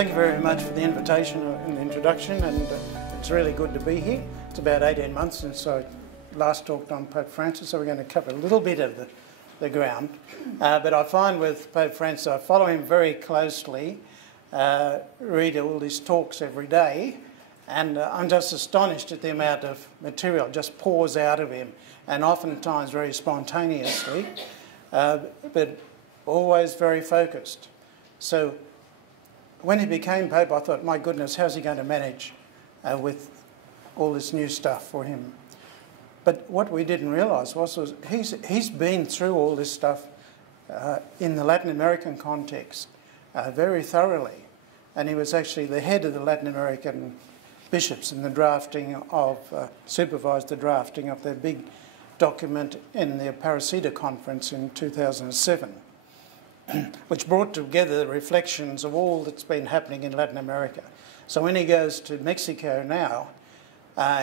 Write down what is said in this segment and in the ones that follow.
thank you very much for the invitation and the introduction, and it's really good to be here. It's about 18 months since I last talked on Pope Francis, so we're going to cover a little bit of the ground. But I find with Pope Francis, I follow him very closely, read all his talks every day, and I'm just astonished at the amount of material just pours out of him, and oftentimes very spontaneously, but always very focused. So when he became Pope, I thought, my goodness, how's he going to manage with all this new stuff for him? But what we didn't realise was he's been through all this stuff in the Latin American context very thoroughly. And he was actually the head of the Latin American bishops in the drafting of, supervised the drafting of their big document in the Aparecida conference in 2007, which brought together the reflections of all that's been happening in Latin America. So when he goes to Mexico now,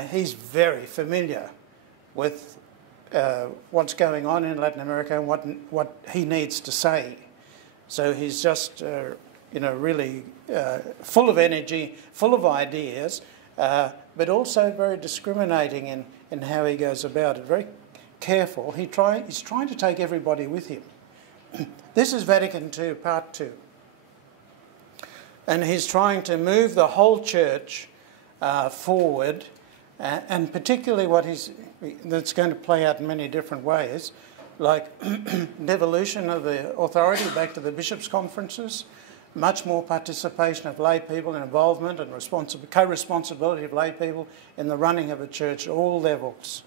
he's very familiar with what's going on in Latin America and what he needs to say. So he's just, really full of energy, full of ideas, but also very discriminating in how he goes about it, very careful. He's trying to take everybody with him. This is Vatican II, Part 2. And he's trying to move the whole church forward, and particularly that's going to play out in many different ways, like devolution of the authority back to the bishops' conferences, much more participation of lay people and involvement and co-responsibility of lay people in the running of a church at all levels.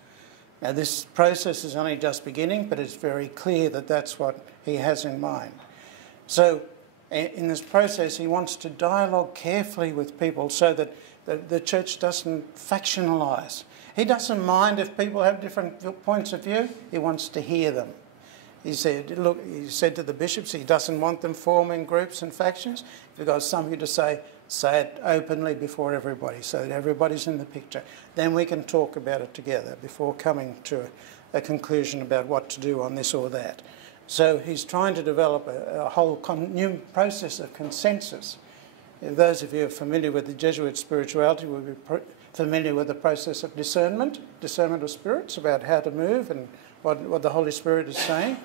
Now, this process is only just beginning, but it's very clear that that's what he has in mind. So in this process, he wants to dialogue carefully with people so that the church doesn't factionalise. He doesn't mind if people have different points of view. He wants to hear them. He said to the bishops, he doesn't want them forming groups and factions. If you've got something to say it openly before everybody, so that everybody's in the picture. Then we can talk about it together before coming to a conclusion about what to do on this or that. So he's trying to develop a whole new process of consensus. Those of you who are familiar with the Jesuit spirituality will be familiar with the process of discernment of spirits, about how to move and what the Holy Spirit is saying.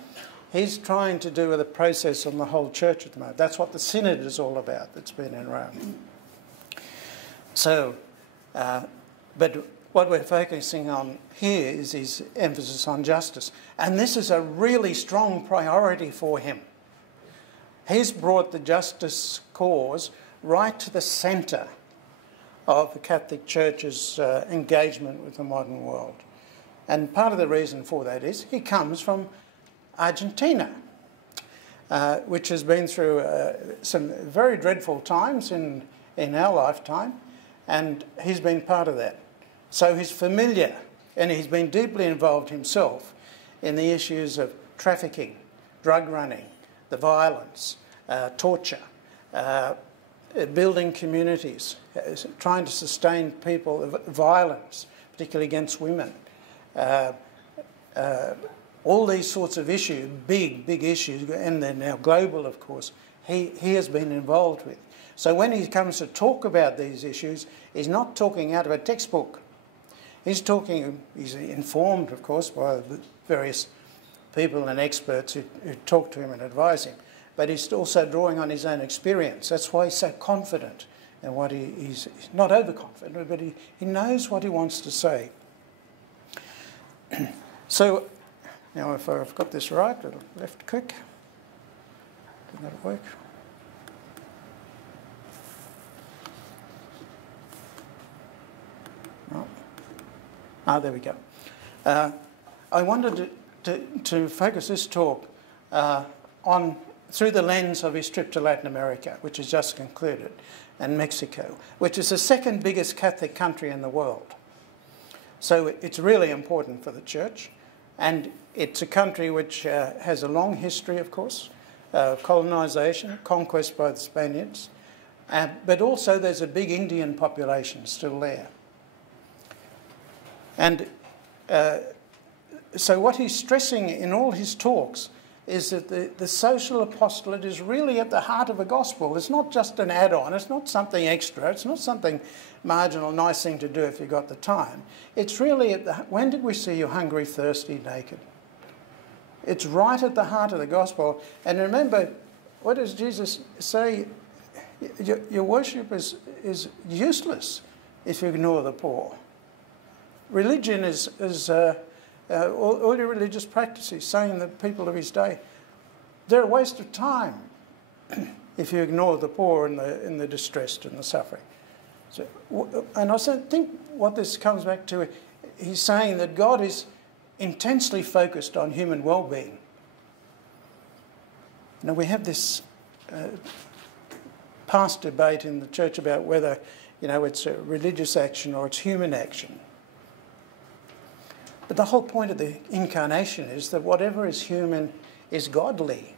He's trying to do with a process on the whole church at the moment. That's what the Synod is all about that's been in Rome. So, but what we're focusing on here is his emphasis on justice. And this is a really strong priority for him. He's brought the justice cause right to the centre of the Catholic Church's engagement with the modern world. And part of the reason for that is he comes from Argentina, which has been through some very dreadful times in our lifetime, and he's been part of that. So he's familiar, and he's been deeply involved himself in the issues of trafficking, drug running, the violence, torture, building communities, trying to sustain people, violence, particularly against women. All these sorts of issues, big issues, and they're now global, of course, he has been involved with. So when he comes to talk about these issues, he's not talking out of a textbook. He's informed, of course, by the various people and experts who talk to him and advise him, but he's also drawing on his own experience. That's why he's so confident in what he's not overconfident, but he knows what he wants to say. So, now if I've got this right, left click, did that work? No. There we go. I wanted to focus this talk through the lens of his trip to Latin America, which has just concluded, and Mexico, which is the second biggest Catholic country in the world. So it's really important for the Church, and it's a country which has a long history, of course, colonisation, conquest by the Spaniards, but also there's a big Indian population still there. And so what he's stressing in all his talks is that the social apostolate is really at the heart of the gospel. It's not just an add-on. It's not something extra. It's not something marginal, nice thing to do if you've got the time. It's really when did we see you hungry, thirsty, naked? It's right at the heart of the gospel. And remember, what does Jesus say? Your worship is useless if you ignore the poor. Religion is all your religious practices, saying that people of his day, they're a waste of time if you ignore the poor and the distressed and the suffering. So, and I think what this comes back to, he's saying that God is intensely focused on human well-being. Now we have this past debate in the church about whether, it's a religious action or it's human action. But the whole point of the incarnation is that whatever is human is godly.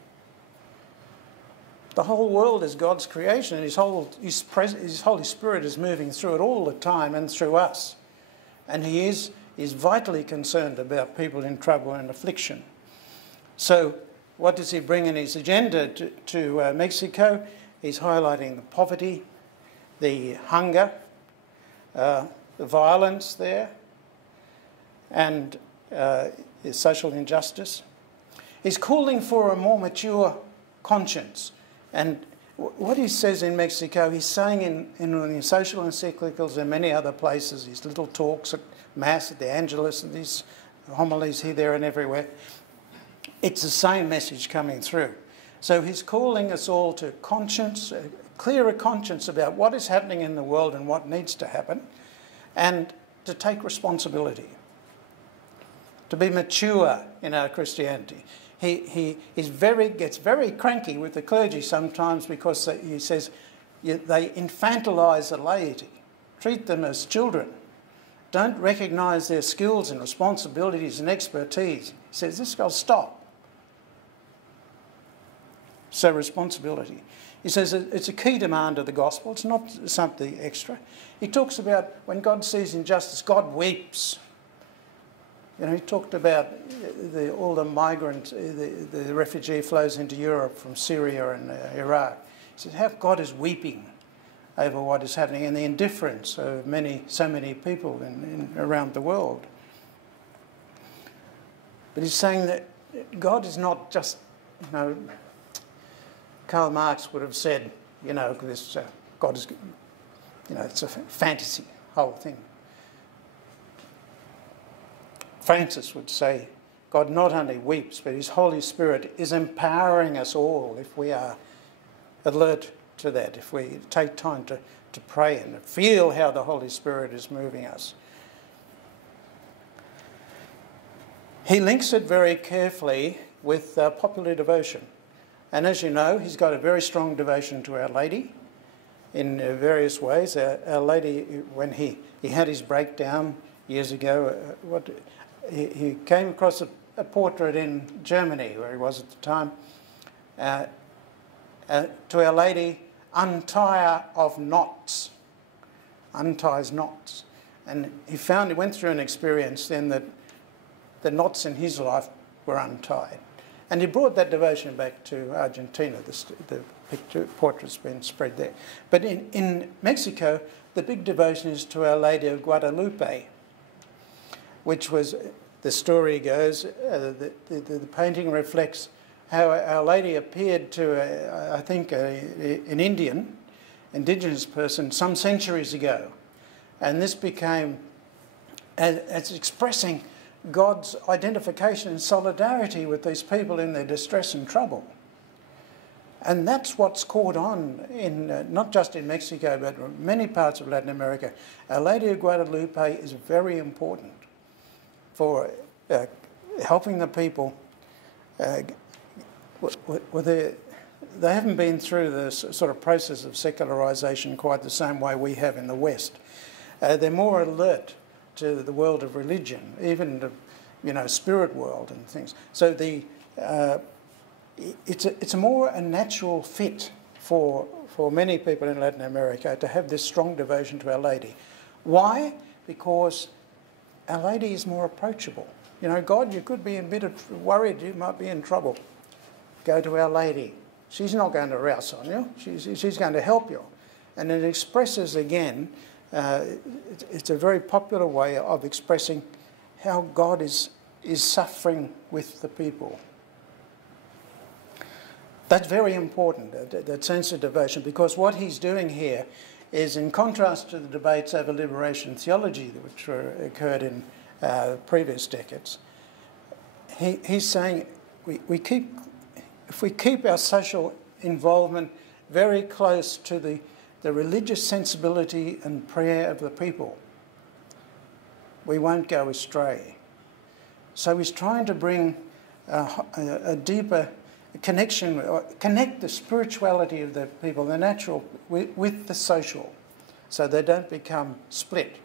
The whole world is God's creation, and His Holy Spirit is moving through it all the time and through us. And He is vitally concerned about people in trouble and affliction. So what does He bring in His agenda to Mexico? He's highlighting the poverty, the hunger, the violence there, and social injustice. He's calling for a more mature conscience. And what he says in Mexico, he's saying in social encyclicals and many other places, his little talks at Mass, at the Angelus, and these homilies here, there and everywhere, it's the same message coming through. So he's calling us all to conscience, a clearer conscience about what is happening in the world and what needs to happen, and to take responsibility, to be mature in our Christianity. He gets very cranky with the clergy sometimes because he says they infantilise the laity, treat them as children, don't recognise their skills and responsibilities and expertise. He says, this will stop. So responsibility. He says it's a key demand of the gospel. It's not something extra. He talks about when God sees injustice, God weeps. He talked about all the migrant, the refugee flows into Europe from Syria and Iraq. He says how God is weeping over what is happening and the indifference of so many people around the world. But he's saying that God is not just, Karl Marx would have said, this God is, it's a fantasy, whole thing. Francis would say, God not only weeps, but His Holy Spirit is empowering us all if we are alert to that, if we take time to pray and feel how the Holy Spirit is moving us. He links it very carefully with popular devotion. And as you know, he's got a very strong devotion to Our Lady in various ways. Our Lady, when he had his breakdown years ago, he came across a portrait in Germany, where he was at the time, to Our Lady, untie of knots, unties knots. And he went through an experience then that the knots in his life were untied. And he brought that devotion back to Argentina. The portrait's been spread there. But in Mexico, the big devotion is to Our Lady of Guadalupe, which was, the story goes, the painting reflects how Our Lady appeared to, I think, an indigenous person some centuries ago. And this became, as expressing God's identification and solidarity with these people in their distress and trouble. And that's what's caught on in not just in Mexico, but many parts of Latin America. Our Lady of Guadalupe is very important for helping the people. They haven't been through the sort of process of secularization quite the same way we have in the West. They're more alert to the world of religion, even the spirit world and things. So it's more a natural fit for many people in Latin America to have this strong devotion to Our Lady. Why? Because Our Lady is more approachable. God, you could be a bit worried, you might be in trouble. go to Our Lady. She's not going to rouse on you. She's going to help you. And it expresses, again, it's a very popular way of expressing how God is suffering with the people. That's very important, that sense of devotion, because what he's doing here is, in contrast to the debates over liberation theology which occurred in previous decades, he's saying if we keep our social involvement very close to the religious sensibility and prayer of the people, we won't go astray. So he's trying to bring a deeper connection, connect the spirituality of the people, the natural, with the social, so they don't become split.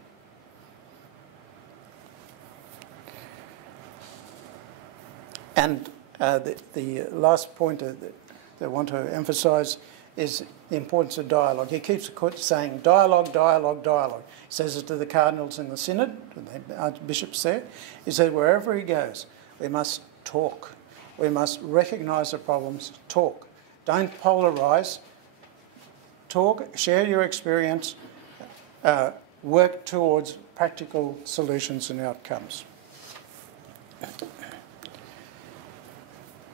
And the last point that I want to emphasise is the importance of dialogue. He keeps saying dialogue, dialogue, dialogue. He says it to the cardinals in the synod, the archbishops there. He said wherever he goes, we must talk. We must recognise the problems, talk. Don't polarise. Talk, share your experience, work towards practical solutions and outcomes.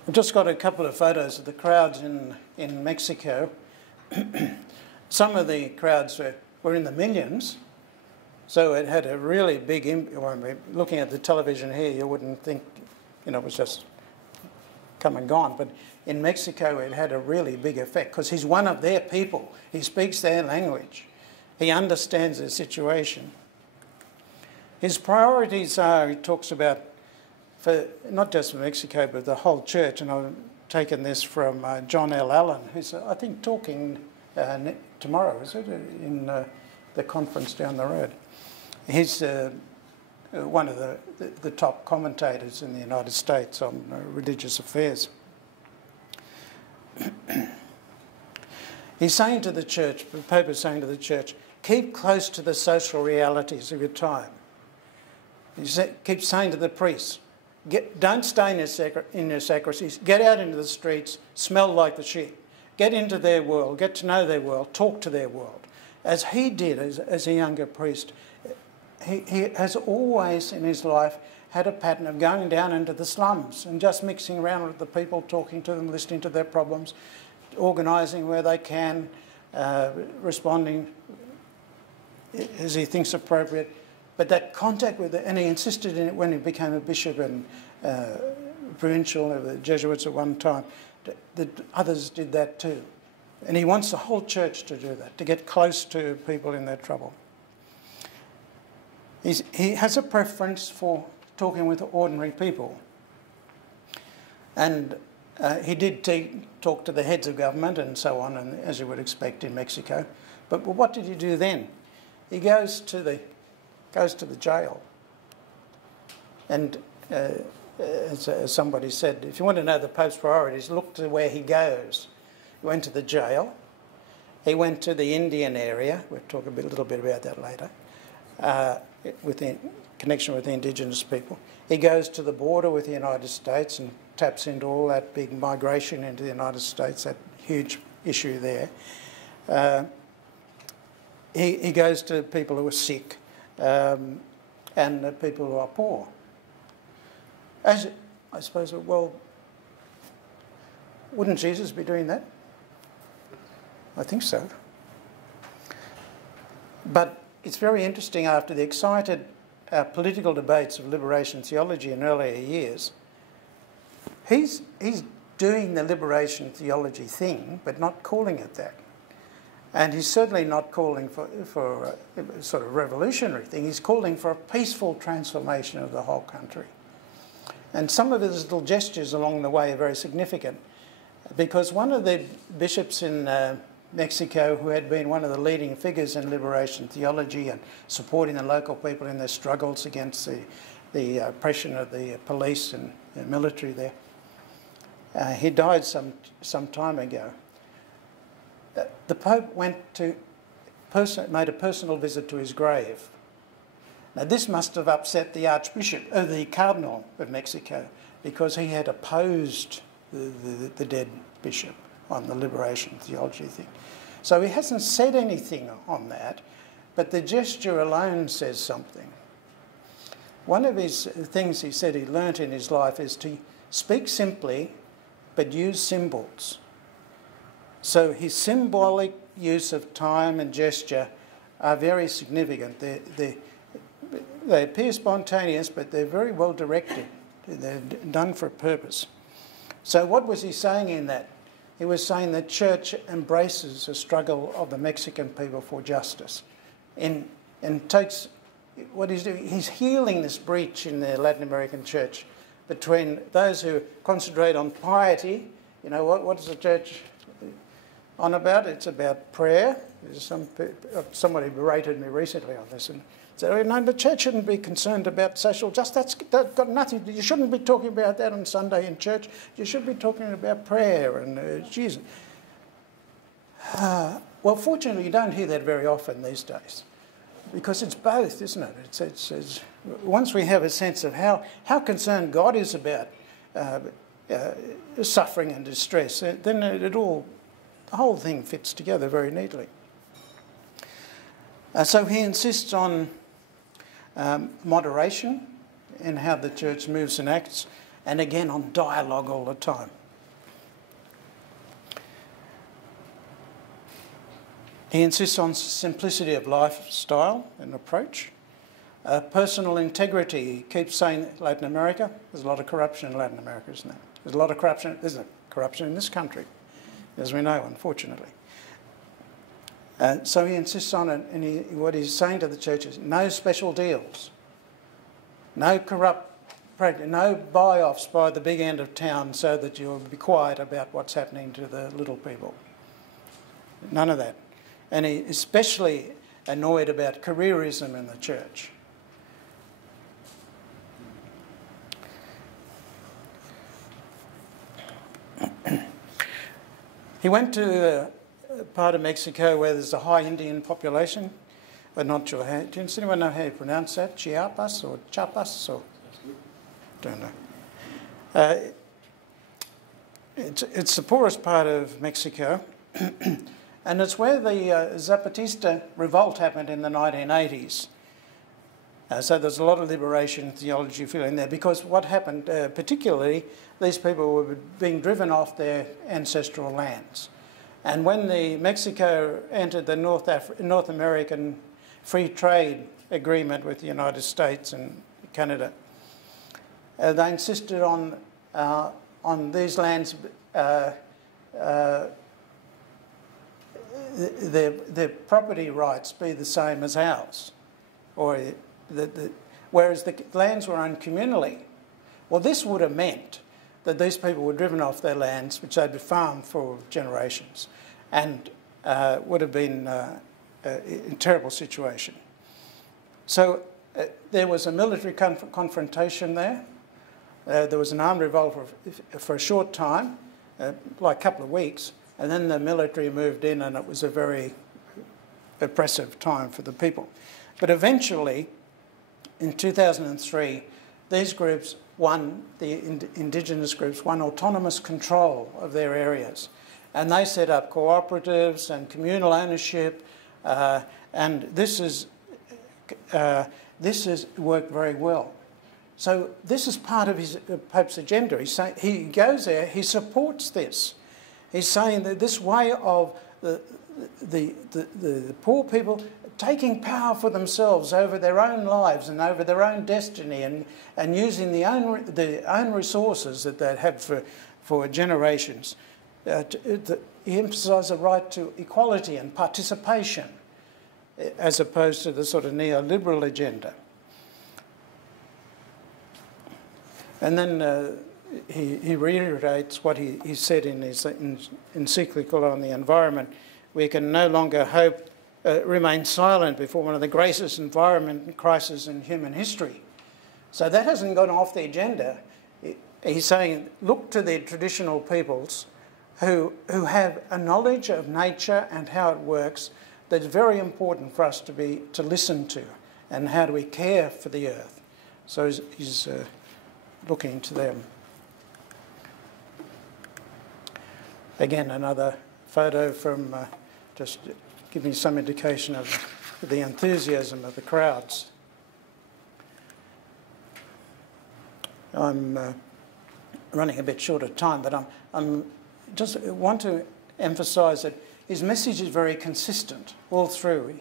I've just got a couple of photos of the crowds in Mexico. Some of the crowds were in the millions, so it had a really big impact. Looking at the television here, you wouldn't think, it was just come and gone. But in Mexico, it had a really big effect because he's one of their people. He speaks their language. He understands their situation. His priorities are, he talks about, for not just for Mexico, but the whole church. And I've taken this from John L. Allen, who's, I think, talking tomorrow, is it, in the conference down the road. He's one of the top commentators in the United States on religious affairs. He's saying to the church, the Pope is saying to the church, keep close to the social realities of your time. He keeps saying to the priests, don't stay in your sacristies, get out into the streets, smell like the sheep. Get into their world, get to know their world, talk to their world. As he did as a younger priest, he has always in his life had a pattern of going down into the slums and just mixing around with the people, talking to them, listening to their problems, organising where they can, responding as he thinks appropriate. But that contact with and he insisted in it when he became a bishop and provincial of the Jesuits at one time, that others did that too. And he wants the whole church to do that, to get close to people in their trouble. He has a preference for talking with ordinary people. And he did talk to the heads of government and so on, and as you would expect in Mexico. But what did he do then? He goes to the jail. And as somebody said, if you want to know the Pope's priorities, look to where he goes. He went to the jail. He went to the Indian area. We'll talk a little bit about that later. In connection with the indigenous people. He goes to the border with the United States and taps into all that big migration into the United States, that huge issue there. He goes to people who are sick and people who are poor. As I suppose, well, wouldn't Jesus be doing that? I think so. But it's very interesting, after the excited political debates of liberation theology in earlier years, he's doing the liberation theology thing, but not calling it that. And he's certainly not calling for a sort of revolutionary thing. He's calling for a peaceful transformation of the whole country. And some of his little gestures along the way are very significant, because one of the bishops in Mexico, who had been one of the leading figures in liberation theology and supporting the local people in their struggles against the oppression of the police and the military there, he died some time ago. The Pope made a personal visit to his grave. Now, this must have upset the Cardinal of Mexico, because he had opposed the dead bishop on the liberation theology thing. So he hasn't said anything on that, but the gesture alone says something. One of his things he said he learnt in his life is to speak simply, but use symbols. So his symbolic use of time and gesture are very significant. They appear spontaneous, but they're very well directed. They're done for a purpose. So what was he saying in that? He was saying that church embraces the struggle of the Mexican people for justice and takes what he's doing. He's healing this breach in the Latin American church between those who concentrate on piety. You know, what is the church on about? It's about prayer. Somebody berated me recently on this and said, oh, no, the church shouldn't be concerned about social justice. That's got nothing. You shouldn't be talking about that on Sunday in church. You should be talking about prayer and Jesus. Well, fortunately, you don't hear that very often these days, because it's both, isn't it? It's once we have a sense of how concerned God is about suffering and distress, then the whole thing fits together very neatly. So he insists on moderation in how the church moves and acts, and again on dialogue all the time. He insists on simplicity of lifestyle and approach. Personal integrity. He keeps saying Latin America, there's a lot of corruption in Latin America, isn't there? There's a lot of corruption. There's corruption in this country, as we know, unfortunately. So he insists on it, and what he's saying to the church is no special deals, no corrupt practice, no buy-offs by the big end of town so that you'll be quiet about what's happening to the little people. None of that. And he's especially annoyed about careerism in the church. He went to a part of Mexico where there's a high Indian population. I'm not sure how. Does anyone know how you pronounce that? Chiapas or Chiapas or? Don't know. It's the poorest part of Mexico, and it's where the Zapatista revolt happened in the 1980s. So there's a lot of liberation theology feeling there, because what happened, particularly, these people were being driven off their ancestral lands. And when Mexico entered the North American free trade agreement with the United States and Canada, they insisted on these lands, their property rights be the same as ours, or whereas the lands were owned communally. Well, this would have meant that these people were driven off their lands, which they'd farmed for generations, and would have been a terrible situation. So there was a military confrontation there. There was an armed revolt for a short time, like a couple of weeks, and then the military moved in, and it was a very oppressive time for the people. But eventually, in 2003, these groups won, the indigenous groups won autonomous control of their areas. And they set up cooperatives and communal ownership, and this has worked very well. So this is part of his Pope's agenda. He goes there, he supports this. He's saying that this way of the poor people taking power for themselves over their own lives and over their own destiny, and using their own resources that they'd had for generations. He emphasised the right to equality and participation, as opposed to the sort of neoliberal agenda. And then he reiterates what he said in his encyclical on the environment. We can no longer remain silent before one of the greatest environment crises in human history. So that hasn't gone off the agenda. He's saying, look to the traditional peoples who have a knowledge of nature and how it works that's very important for us to listen to, and how do we care for the earth. So he's looking to them. Again, another photo from just giving some indication of the enthusiasm of the crowds. I'm running a bit short of time, but I'm just want to emphasise that his message is very consistent all through.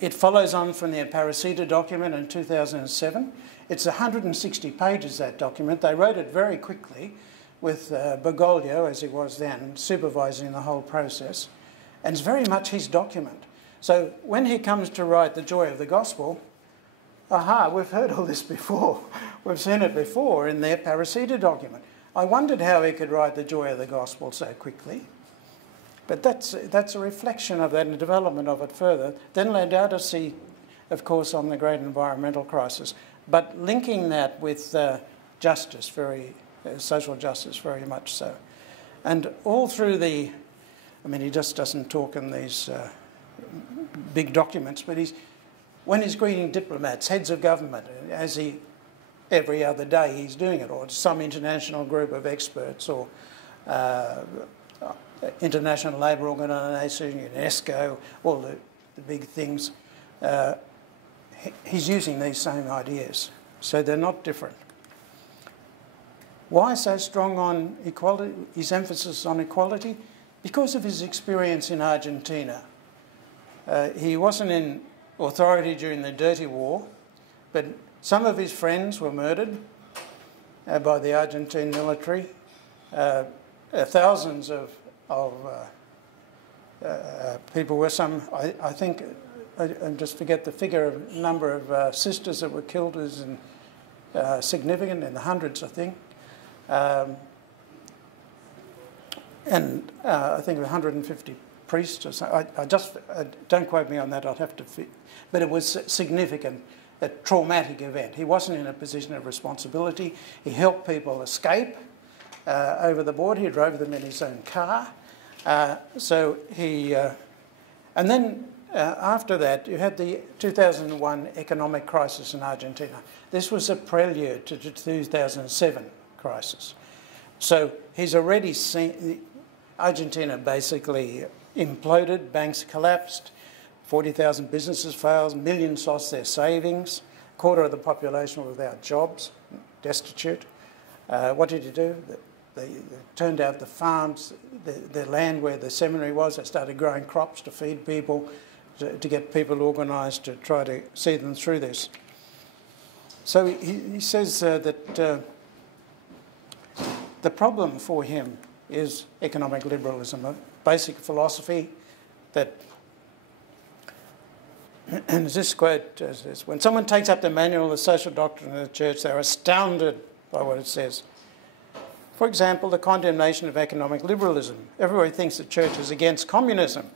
It follows on from the Aparecida document in 2007. It's 160 pages, that document. They wrote it very quickly with Bergoglio, as he was then, supervising the whole process. And it's very much his document. So when he comes to write The Joy of the Gospel, aha, we've heard all this before. We've seen it before in the Aparecida document. I wondered how he could write The Joy of the Gospel so quickly. But that's a reflection of that and the development of it further. Then Laudato, of course, on the great environmental crisis. But linking that with justice, social justice, very much so. And all through he just doesn't talk in these big documents, but when he's greeting diplomats, heads of government, every other day he's doing it, or some international group of experts, or International Labour Organization, UNESCO, all the big things. He's using these same ideas, so they're not different. Why so strong on equality, his emphasis on equality? Because of his experience in Argentina. He wasn't in authority during the Dirty War, but some of his friends were murdered by the Argentine military. Thousands of people were I think, I just forget the figure of number of sisters that were killed is significant, in the hundreds, I think. And I think 150 priests or something. Don't quote me on that, I'll have to... But it was significant, a traumatic event. He wasn't in a position of responsibility. He helped people escape over the border. He drove them in his own car. And then after that, you had the 2001 economic crisis in Argentina. This was a prelude to the 2007 crisis. So he's already seen... Argentina basically imploded, banks collapsed, 40,000 businesses failed, millions lost their savings, a quarter of the population were without jobs, destitute. What did he do? They turned out the farms, the land where the seminary was. They started growing crops to feed people, to get people organised to try to see them through this. So he says that the problem for him is economic liberalism, a basic philosophy that, and this quote says, when someone takes up the manual of the social doctrine of the church, they're astounded by what it says. For example, the condemnation of economic liberalism. Everybody thinks the church is against communism,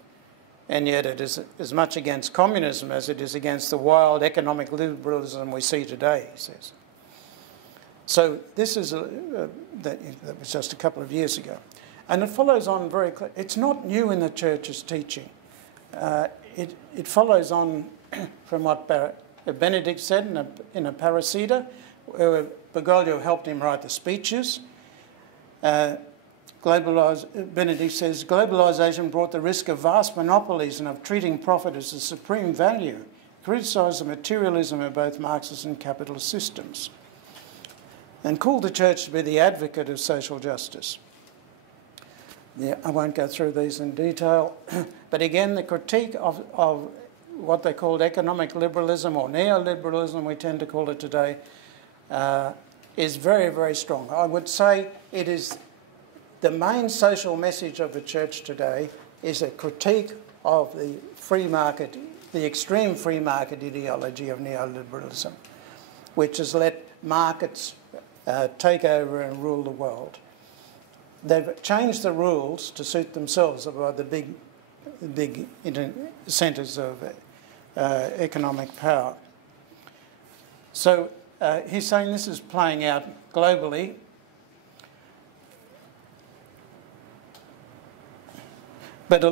and yet it is as much against communism as it is against the wild economic liberalism we see today, he says. So this is that was just a couple of years ago. And it follows on very clearly. It's not new in the church's teaching. It follows on from what Benedict said in Aparecida, where Bergoglio helped him write the speeches. Benedict says, globalisation brought the risk of vast monopolies and of treating profit as a supreme value. Criticised the materialism of both Marxist and capitalist systems, and called the church to be the advocate of social justice. Yeah, I won't go through these in detail, but again, the critique of what they called economic liberalism, or neoliberalism, we tend to call it today, is very, very strong. I would say it is the main social message of the church today is a critique of the free market, the extreme free market ideology of neoliberalism, which has let markets take over and rule the world. They've changed the rules to suit themselves about the big centres of economic power. So he's saying this is playing out globally. But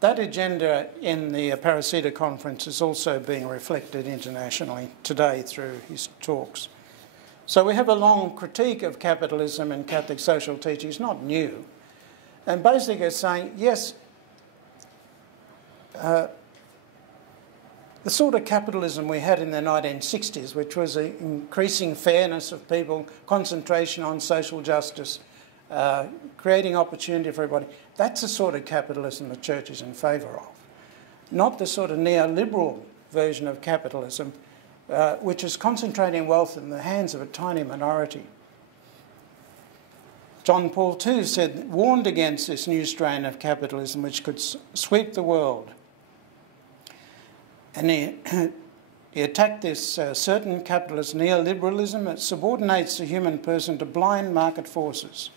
that agenda in the Aparecida conference is also being reflected internationally today through his talks. So we have a long critique of capitalism and Catholic social teaching. It's not new. And basically it's saying, yes, the sort of capitalism we had in the 1960s, which was an increasing fairness of people, concentration on social justice, creating opportunity for everybody, that's the sort of capitalism the church is in favour of. Not the sort of neoliberal version of capitalism, which is concentrating wealth in the hands of a tiny minority. John Paul II warned against this new strain of capitalism which could sweep the world. And he attacked this certain capitalist neoliberalism that subordinates the human person to blind market forces,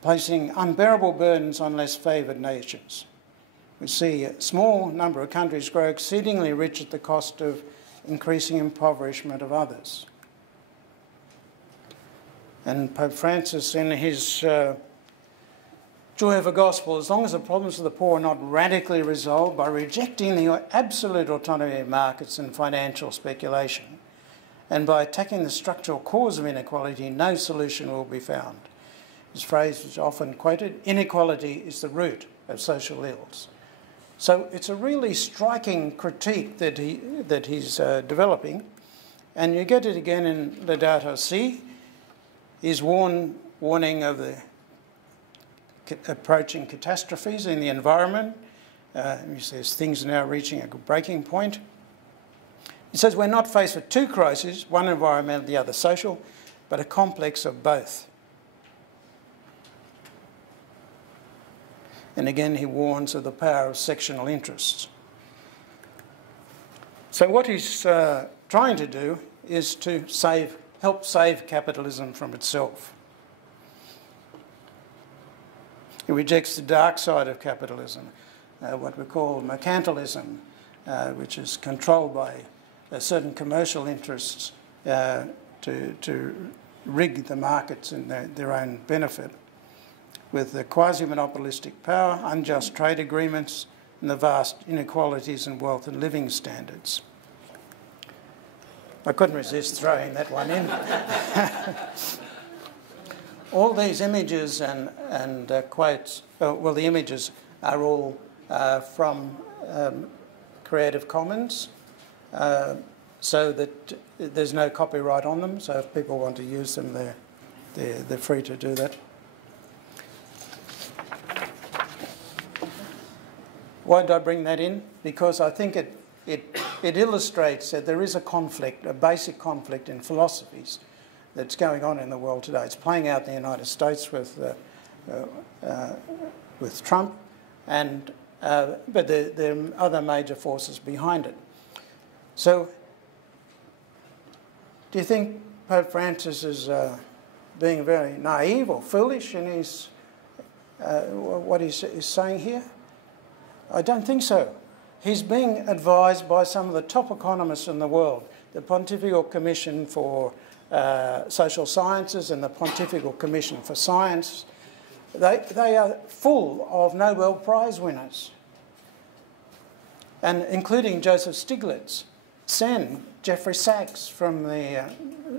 placing unbearable burdens on less favoured nations. We see a small number of countries grow exceedingly rich at the cost of increasing impoverishment of others. And Pope Francis, in his Joy of the Gospel, as long as the problems of the poor are not radically resolved by rejecting the absolute autonomy of markets and financial speculation, and by attacking the structural cause of inequality, no solution will be found. His phrase was often quoted, inequality is the root of social ills. So it's a really striking critique that he's developing, and you get it again in Laudato Si. He's warning of the approaching catastrophes in the environment. He says things are now reaching a breaking point. He says we're not faced with two crises, one environmental, the other social, but a complex of both. And again, he warns of the power of sectional interests. So what he's trying to do is to help save capitalism from itself. He rejects the dark side of capitalism, what we call mercantilism, which is controlled by certain commercial interests to rig the markets in their own benefit, with the quasi-monopolistic power, unjust trade agreements, and the vast inequalities in wealth and living standards. I couldn't resist throwing that one in. All these images and quotes, well, the images are all from Creative Commons, so that there's no copyright on them, so if people want to use them, they're free to do that. Why did I bring that in? Because I think it illustrates that there is a conflict, a basic conflict in philosophies that's going on in the world today. It's playing out in the United States with Trump, but there are other major forces behind it. So, do you think Pope Francis is being very naive or foolish in his what he's saying here? I don't think so. He's being advised by some of the top economists in the world, the Pontifical Commission for Social Sciences and the Pontifical Commission for Science. They are full of Nobel Prize winners, and including Joseph Stiglitz, Sen, Jeffrey Sachs from the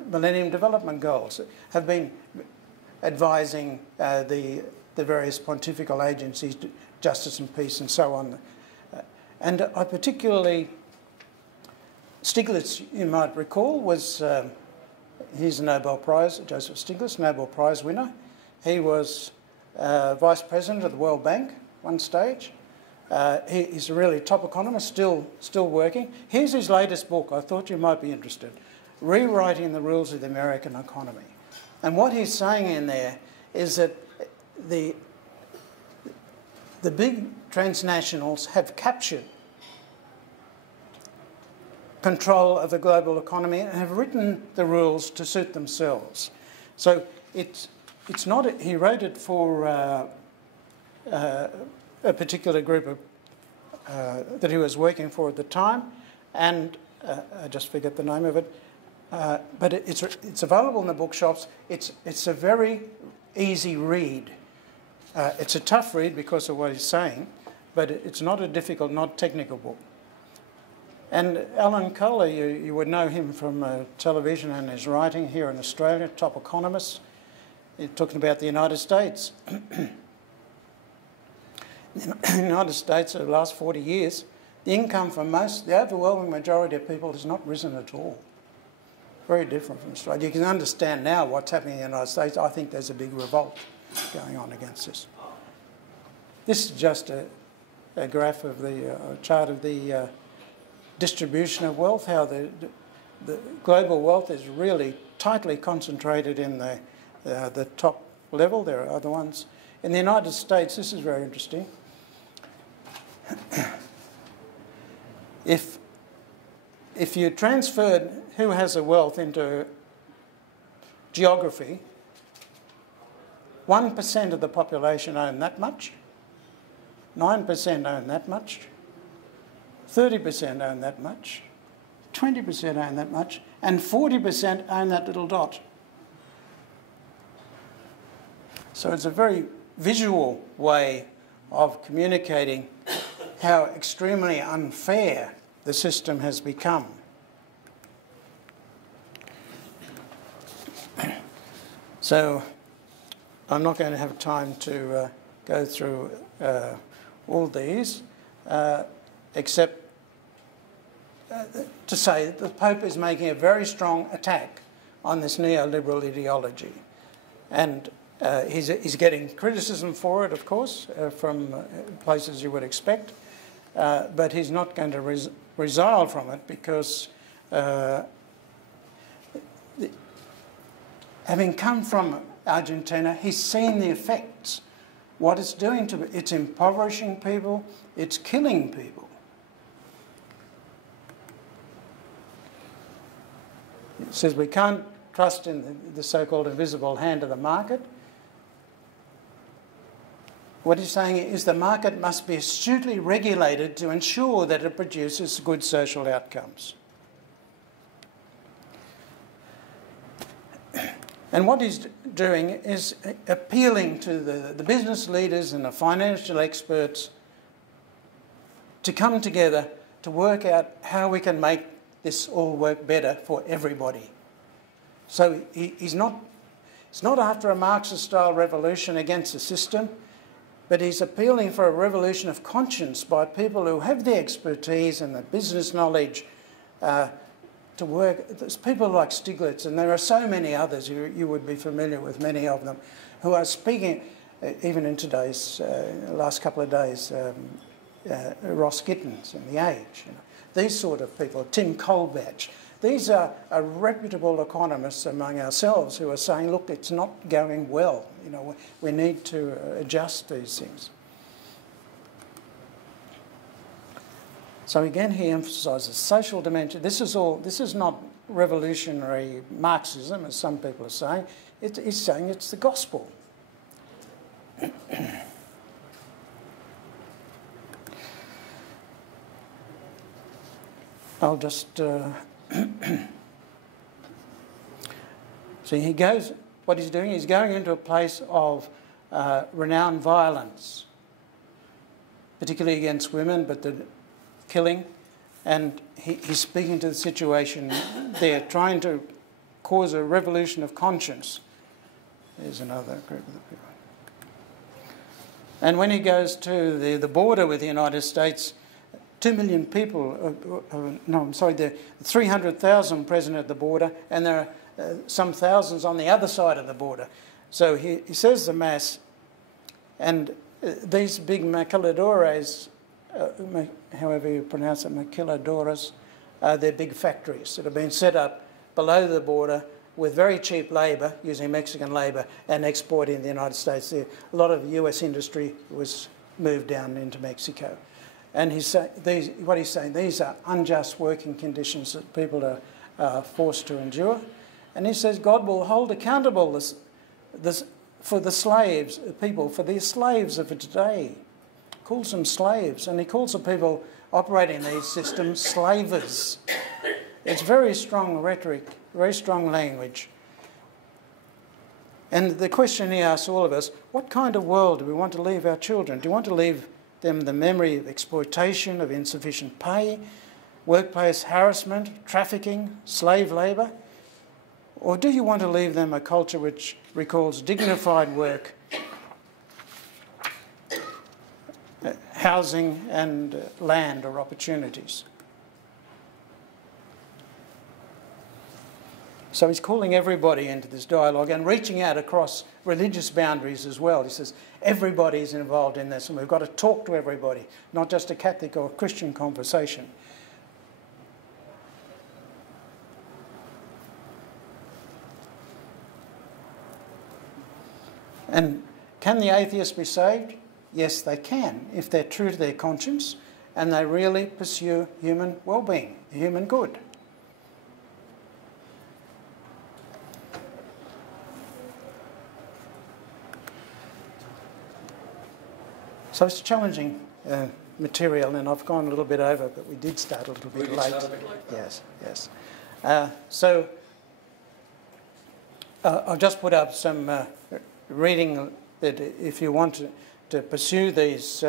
Millennium Development Goals have been advising the various pontifical agencies, justice and peace and so on. And I particularly, Stiglitz, you might recall, was, he's a Nobel Prize, Joseph Stiglitz, Nobel Prize winner. He was Vice President of the World Bank one stage. He's a really top economist, still working. Here's his latest book. I thought you might be interested. Rewriting the Rules of the American Economy. And what he's saying in there is that the big transnationals have captured control of the global economy and have written the rules to suit themselves. So it's not, he wrote it for a particular group of, that he was working for at the time, and I just forget the name of it, but it's available in the bookshops. It's a very easy read. It's a tough read because of what he's saying, but it's not a difficult, not technical book. And Alan Kohler, you would know him from television and his writing here in Australia, top economist. He's talking about the United States. In the United States over the last 40 years, the income for the overwhelming majority of people has not risen at all. Very different from Australia. You can understand now what's happening in the United States. I think there's a big revolt going on against this. This is just a graph of the chart of the distribution of wealth, how the global wealth is really tightly concentrated in the top level. There are other ones. In the United States, this is very interesting. If you transferred who has a wealth into geography, 1% of the population own that much, 9% own that much, 30% own that much, 20% own that much, and 40% own that little dot. So it's a very visual way of communicating how extremely unfair the system has become. So I'm not going to have time to go through all these, except to say that the Pope is making a very strong attack on this neoliberal ideology. And he's getting criticism for it, of course, from places you would expect, but he's not going to resile from it because having come from Argentina, he's seen the effects. What it's doing to it's impoverishing people, it's killing people. It says we can't trust in the so-called invisible hand of the market. What he's saying is the market must be astutely regulated to ensure that it produces good social outcomes. And what he's doing is appealing to the business leaders and the financial experts to come together to work out how we can make this all work better for everybody. So he's not after a Marxist-style revolution against the system, but he's appealing for a revolution of conscience by people who have the expertise and the business knowledge to work. There's people like Stiglitz, and there are so many others, you would be familiar with many of them, who are speaking, even in today's, last couple of days, Ross Gittins in The Age. These sort of people, Tim Colbatch. These are reputable economists among ourselves who are saying, look, it's not going well. We need to adjust these things. So again, he emphasises social dimension. This is not revolutionary Marxism, as some people are saying. He's saying it's the gospel. I'll just see. What he's doing, he's going into a place of renowned violence, particularly against women, but the killing, and he's speaking to the situation there, trying to cause a revolution of conscience. There's another group of the people. And when he goes to the border with the United States, 2 million people, there are 300,000 present at the border, and there are some thousands on the other side of the border. So he says the Mass, and these big maquiladores, however you pronounce it, maquiladoras, they're big factories that have been set up below the border with very cheap labour, using Mexican labour, and exporting in the United States. A lot of US industry was moved down into Mexico. And what he's saying, these are unjust working conditions that people are forced to endure. And he says God will hold accountable for the slaves, people, for the slaves of today. He calls them slaves, and he calls the people operating these systems slavers. It's very strong rhetoric, very strong language. And the question he asks all of us, what kind of world do we want to leave our children? Do you want to leave them the memory of exploitation, of insufficient pay, workplace harassment, trafficking, slave labour? Or do you want to leave them a culture which recalls dignified work, housing and land or opportunities. So he's calling everybody into this dialogue and reaching out across religious boundaries as well. He says everybody is involved in this and we've got to talk to everybody, not just a Catholic or a Christian conversation. And can the atheists be saved? Yes, they can, if they're true to their conscience and they really pursue human well-being, human good. So it's challenging material, and I've gone a little bit over, but we did start a little bit late. Yes, yes. So I've just put up some reading that if you want to pursue these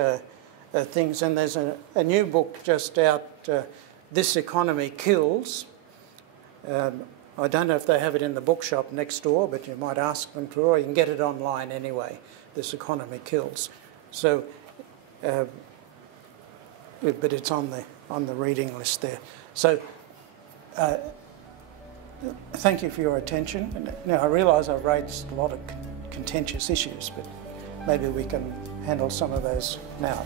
things, and there's a new book just out, This Economy Kills. I don't know if they have it in the bookshop next door, but you might ask them to, or you can get it online anyway, This Economy Kills. So, but it's on the reading list there. So, thank you for your attention. Now, I realise I've raised a lot of contentious issues, but maybe we can handle some of those now.